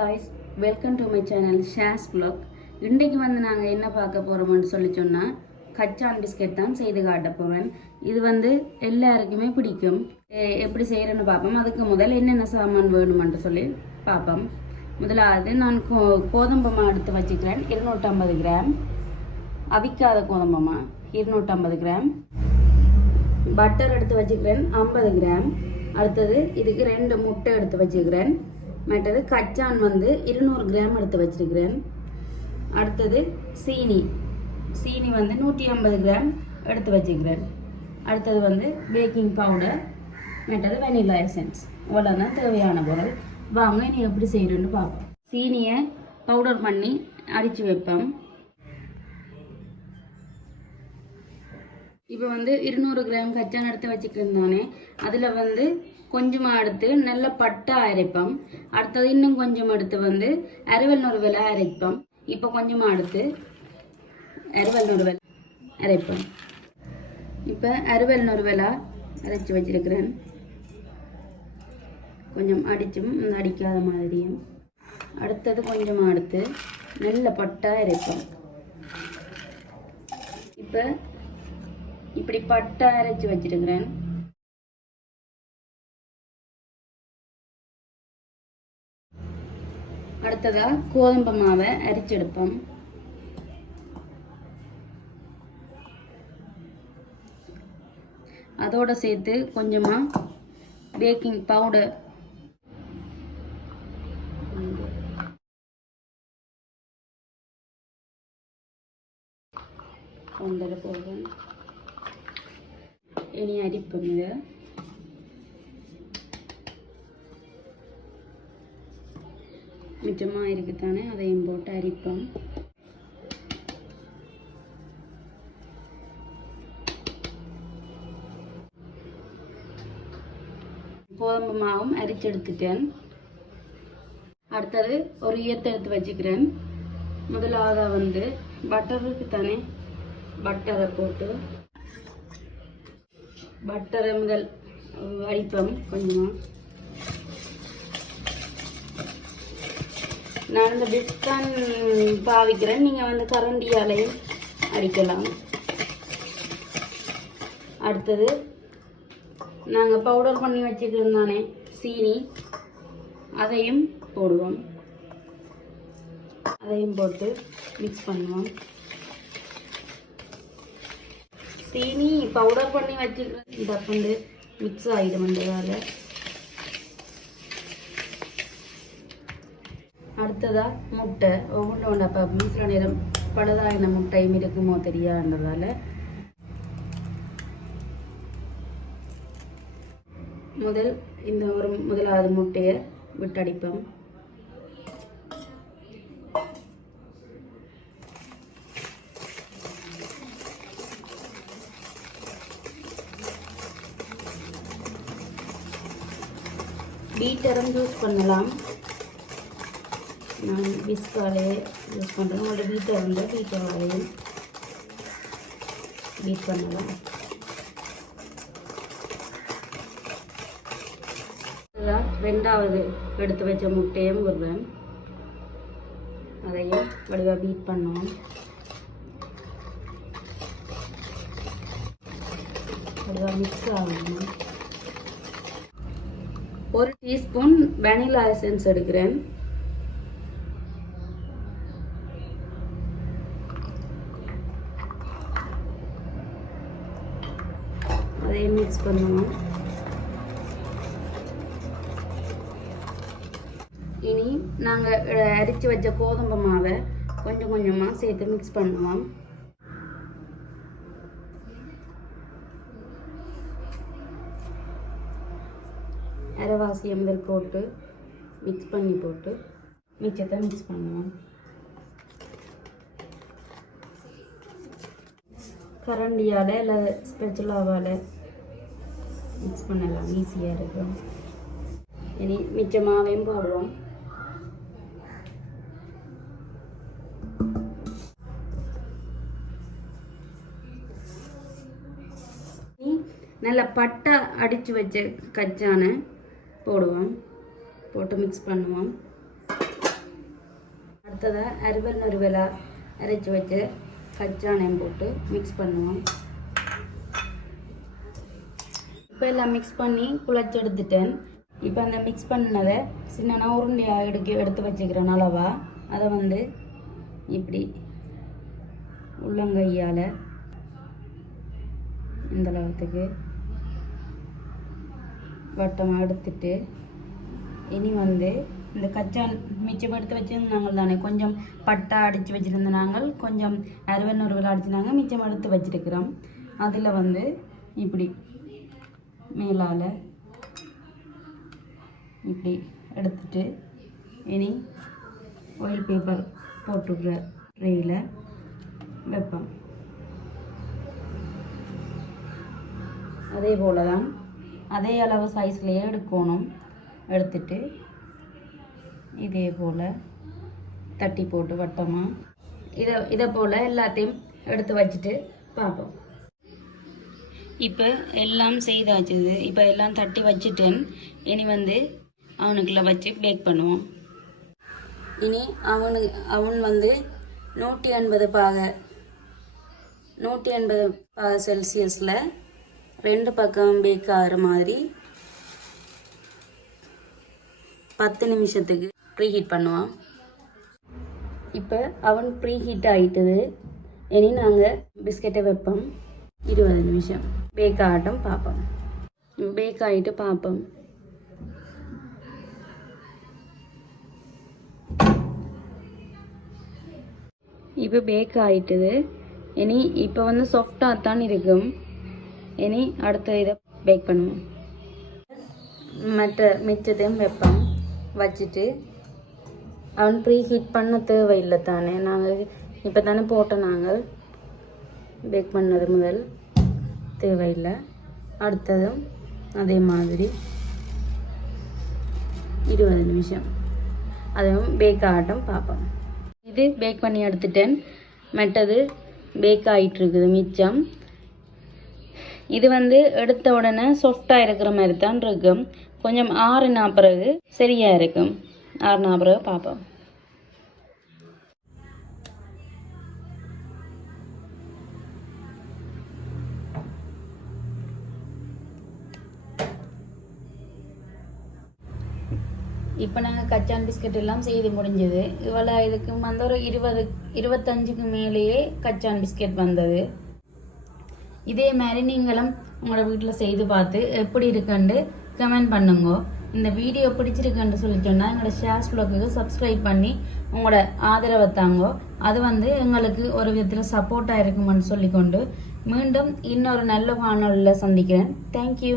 Guys welcome to my channel ஷேஸ் black இன்றைக்கு வந்து நாங்கள் என்ன பார்க்க போகிறோம்னு சொல்லி சொன்னால் கச்சான் பிஸ்கெட் தான் செய்து காட்ட போகிறேன் இது வந்து எல்லாருக்குமே பிடிக்கும். எப்படி செய்கிறேன்னு பார்ப்போம். அதுக்கு முதல் என்னென்ன சாமான் வேணுமென்று சொல்லி பார்ப்போம். முதலாவது நான் கோ கோதம்பமா எடுத்து வச்சுக்கிறேன். இருநூற்றம்பது கிராம். அவிக்காத கோதம்பமா இருநூற்றம்பது கிராம். பட்டர் எடுத்து வச்சுக்கிறேன் ஐம்பது கிராம். அடுத்தது இதுக்கு ரெண்டு முட்டை எடுத்து வச்சுக்கிறேன். மற்றது கச்சான் வந்து இருநூறு கிராம் எடுத்து வச்சுருக்கிறேன். அடுத்தது சீனி. சீனி வந்து நூற்றி ஐம்பது கிராம் எடுத்து வச்சுக்கிறேன் அடுத்தது வந்து பேக்கிங் பவுடர் மற்றது வெனிலா எசன்ஸ் இவ்வளோதான் தேவையான பொருள். வாங்க நீ எப்படி செய்கிறேன்னு பார்ப்போம். சீனியை பவுடர் பண்ணி அடித்து வைப்போம். இப்போ வந்து இருநூறு கிராம் கச்சான் எடுத்து வச்சுக்கிருந்தானே அதில் வந்து கொஞ்சமாக எடுத்து நல்ல பட்டை அரைப்போம். அடுத்தது இன்னும் கொஞ்சம் எடுத்து வந்து அறுவல் நுறுவலை அரைப்போம். இப்போ கொஞ்சமாக எடுத்து அறுவல் நொறுவல் அரைப்போம். இப்போ அறுவல் நொறுவலாக அரைச்சி வச்சிருக்கிறேன். கொஞ்சம் அடிச்சும் அடிக்காத மாதிரியும். அடுத்தது கொஞ்சமாக எடுத்து நல்ல பட்டாக அரைப்போம். இப்போ இப்படி பட்டை அரைச்சி வச்சிருக்கிறேன். அடுத்ததா கோதம்பு மாவை அரிச்செடுப்போம். அதோட சேர்த்து கொஞ்சமா பேக்கிங் பவுடர் கொண்டு போகிறேன் இனி அரிப்போம் மிச்சமாக இருக்குத்தானே அதையும் போட்டு அரிப்போம் கோதம்பு மாவும் அரிச்செடுத்துட்டேன் அடுத்தது ஒரு ஈயத்தை எடுத்து வச்சுக்கிறேன் முதலாக வந்து பட்டருக்கு தானே பட்டரை போட்டு பட்டரை முதல் அடிப்போம் கொஞ்சமாக நான் இந்த பிஸ்கான் பாவிக்கிறேன். நீங்கள் வந்து கரண்டியாலையும் அடிக்கலாம். அடுத்தது நாங்கள் பவுடர் பண்ணி வச்சுக்கிறோம் தானே சீனி. அதையும் போடுவோம். அதையும் போட்டு மிக்ஸ் பண்ணுவோம். சீனி பவுடர் பண்ணி வச்சுக்கிறேன் இந்த வந்து மிக்ஸ் ஆகிடும் வந்ததால் அடுத்ததா முட்டை. ஒவ்வொன்று ஒன்றா அப்போ சில நேரம் பழுதாயின முட்டையும் இருக்குமோ தெரியாதுன்றதால முதல் இந்த ஒரு முதலாவது முட்டையை விட்டடிப்போம். பீட்டரும் யூஸ் பண்ணலாம். நான் விஸ்காலே யூஸ் பண்ணுறேன் உங்களோட பீட்டர் வந்து பீட்டராலையும் பீட் பண்ணலாம். அதான் ரெண்டாவது எடுத்து வச்ச முட்டையும் விடுவேன் அதையும் வடிவாக பீட் பண்ணுவோம் வடிவாக மிக்ஸ் ஆகணும். ஒரு டீஸ்பூன் வெனிலா எசன்ஸ் எடுக்கிறேன். அதையும் மிக்ஸ் பண்ணுவோம் இனி நாங்கள் அரிச்சு வச்ச கோதுமை மாவை கொஞ்சம் கொஞ்சமாக சேர்த்து மிக்ஸ் பண்ணுவோம் அரைவாசி எம்பல் போட்டு மிக்ஸ் பண்ணி போட்டு மிச்சத்தை மிக்ஸ் பண்ணுவோம். கரண்டியால் இல்லை ஸ்பெஷலாவால் மிக்ஸ் பண்ணலாம். ஈஸியாக இருக்கும். இனி மிச்சமாவையும் போடுவோம். நல்லா பட்டை அடித்து வச்ச கச்சானை போடுவோம். போட்டு மிக்ஸ் பண்ணுவோம். அடுத்ததாக அருவல் நறுவலாக அரைச்சி வச்சு கச்சானையும் போட்டு மிக்ஸ் பண்ணுவோம். இப்போ எல்லாம் மிக்ஸ் பண்ணி குழச்சி எடுத்துட்டேன். இப்போ அந்த மிக்ஸ் பண்ணதை சின்ன உருண்டையாக எடுக்க எடுத்து வச்சுக்கிறேன் அளவா. அதை வந்து இப்படி உள்ளங்கையால் இந்த அளவுக்கு வட்டமாக எடுத்துட்டு இனி வந்து இந்த கச்சான் மிச்சம் எடுத்து வச்சுருந்தாங்க தானே கொஞ்சம் பட்டா அடித்து வச்சுருந்த நாங்கள் கொஞ்சம் அறுவல் நுறுவல் அடிச்சுனாங்க மிச்சம் எடுத்து வச்சிருக்கிறோம். அதில் வந்து இப்படி மேலால் இப்படி எடுத்துட்டு இனி ஒயில் பேப்பர் போட்டுடுற ட்ரேயில் வைப்போம். அதே போல் தான் அதே அளவு சைஸ்லேயே எடுக்கணும். எடுத்துட்டு இதே போல் தட்டி போட்டு வட்டமாக இதை இதை போல் எல்லாத்தையும் எடுத்து வச்சுட்டு பார்ப்போம். இப்போ எல்லாம் செய்தாச்சுது இப்போ எல்லாம் தட்டி வச்சுட்டேன். இனி வந்து அவனுக்குள்ள வச்சு பேக் பண்ணுவோம். இனி அவனு அவன் வந்து நூற்றி எண்பது பாக நூற்றி எண்பது பாக செல்சியஸில் ரெண்டு பக்கம் பேக் ஆகிற மாதிரி பத்து நிமிஷத்துக்கு ப்ரீஹீட் பண்ணுவான் இப்போ அவன் ப்ரீஹீட் ஆகிட்டது இனி நாங்கள் பிஸ்கெட்டை வைப்போம். இருபது நிமிஷம். பேக் ஆகட்டும் பார்ப்போம். பேக் ஆகிட்டு பார்ப்போம். இப்போ பேக் ஆகிட்டுது இனி இப்போ வந்து சாஃப்டாக தான் இருக்கும். இனி அடுத்த இதை பேக் பண்ணுவோம். மற்ற மிச்சத்தையும் வைப்போம். வச்சுட்டு அவன் ப்ரீ ஹீட் பண்ண தேவையில்லை தானே. நாங்கள் இப்போ தானே போட்டோம் நாங்கள் பேக் பண்ணது முதல் தேவையில்லை. அடுத்ததும் அதே மாதிரி இருபது நிமிஷம். அதுவும் பேக் ஆகட்டும் பார்ப்போம். இது பேக் பண்ணி எடுத்துட்டேன். மற்றது பேக் ஆகிட்டு இருக்குது மிச்சம். இது வந்து எடுத்த உடனே சாஃப்டாக இருக்கிற மாதிரி தான் இருக்கும். கொஞ்சம் ஆறுனா பிறகு சரியாக இருக்கும். ஆறுனா பிறகு பார்ப்போம். இப்போ நாங்கள் கச்சான் பிஸ்கட் எல்லாம் செய்து முடிஞ்சது. இவ்வளோ இதுக்கு வந்து ஒரு இருபது இருபத்தஞ்சுக்கு மேலேயே கச்சான் பிஸ்கட் வந்தது. இதே மாதிரி நீங்களும் உங்களோட வீட்டில் செய்து பார்த்து எப்படி இருக்குன்னு கமெண்ட் பண்ணுங்க. இந்த வீடியோ பிடிச்சிருக்குன்னு சொல்லி சொன்னால் எங்களோட ஷேர்ஸ் ப்ளாக்கு சப்ஸ்கிரைப் பண்ணி உங்களோட ஆதரவை தாங்கோ. அது வந்து எங்களுக்கு ஒரு விதத்தில் சப்போர்ட்டாக இருக்குமென்னு சொல்லிக்கொண்டு மீண்டும் இன்னொரு நல்ல வானொலியில் சந்திக்கிறேன். தேங்க்யூ